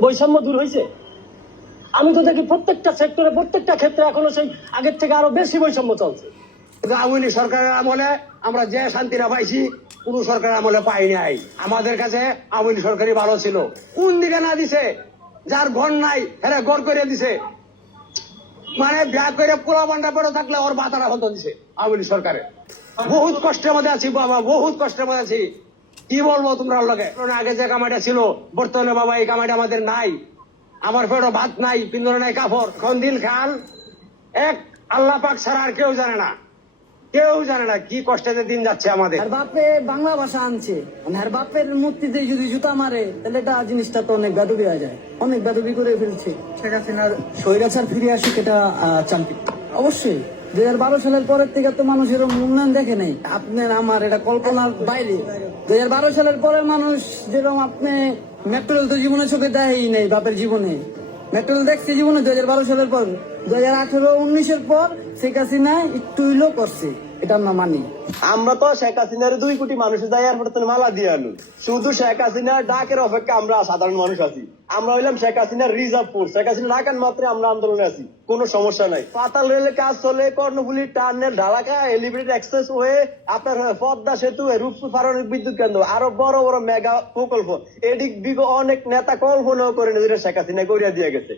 বৈষম্য দূর হয়েছে? আমি তো দেখি প্রত্যেকটা সেক্টরে, প্রত্যেকটা ক্ষেত্রে এখনো সেই আগের থেকে আরো বেশি বৈষম্য চলছে। আওয়ামী লীগ সরকারের আমলে আমরা যে শান্তিটা পাইছি কোন সরকারের আমলে পাই নাই। আমাদের কাছে আওয়ামী লীগ সরকারই ভালো ছিল। কোন দিকে না দিছে, যার ঘর নাই হ্যাঁ ঘর করে দিছে, মানে ব্যাগ করে পোলা বান্ডা পড়ে থাকলে ওর বাতারা বন্ধ দিছে আওয়ামী লীগ সরকারে। বহুত কষ্টের মধ্যে আছি বাবা, বহুত কষ্টের মধ্যে আছি। কি বলবো তোমরা লোকে, আগে যে কামাইটা ছিল বর্তমানে বাবা এই কামাইটা আমাদের নাই। আমার পেটে ভাত নাই, পিন্দরে নাই কাপড়। কোন দিন খাল এক আল্লাহ পাক ছাড়া আর কেউ জানে না, কেউ জানে না কি কষ্টে দিন যাচ্ছে আমাদের। আর বাপে বাংলা ভাষা আনছে, আর বাপের মূর্তিতে যদি জুতা মারে তাহলে এটা জিনিসটা তো অনেক বেদবি হয়ে যায়, অনেক বেদবি করে ফেলছে। শেখ হাসিনার স্বৈরাচার ফিরে আসুক এটা চান কি? অবশ্যই 2012 সালের পরের থেকে তো মানুষ এরকম উন্নয়ন দেখে নেই। আপনার আমার এটা কল্পনার বাইরে। 2012 সালের পরে মানুষ যেরকম আপনি মেট্রো রেল তো জীবনে চোখে দেয়ই নেই, বাপের জীবনে মেট্রো রেল দেখছে জীবনে 2012 সালের পর। 2018-19-এর পর শেখ হাসিনা একটু হইলেও করছে, এটা আমরা মানি। আমরা তো শেখ হাসিনার 2 কোটি মানুষের যাই এয়ারপোর্ট মালা দিয়ে আনু। শুধু শেখ হাসিনার ডাকের অপেক্ষা আমরা সাধারণ মানুষ আছি। আমরা হইলাম শেখ হাসিনার রিজার্ভ ফোর্স। শেখ হাসিনা ডাকান মাত্রে আমরা আন্দোলনে আছি, কোনো সমস্যা নাই। পাতাল রেলের কাজ চলে, Karnaphuli tunnel, Dhaka elevated expressway, আপনার পদ্মা সেতু, রূপপুর পারমাণবিক বিদ্যুৎ কেন্দ্র, আরো বড় বড় মেগা প্রকল্প, এদিক দিকে অনেক নেতা কল্পনাও করে নিজেরা শেখ হাসিনা করিয়া দিয়ে গেছে।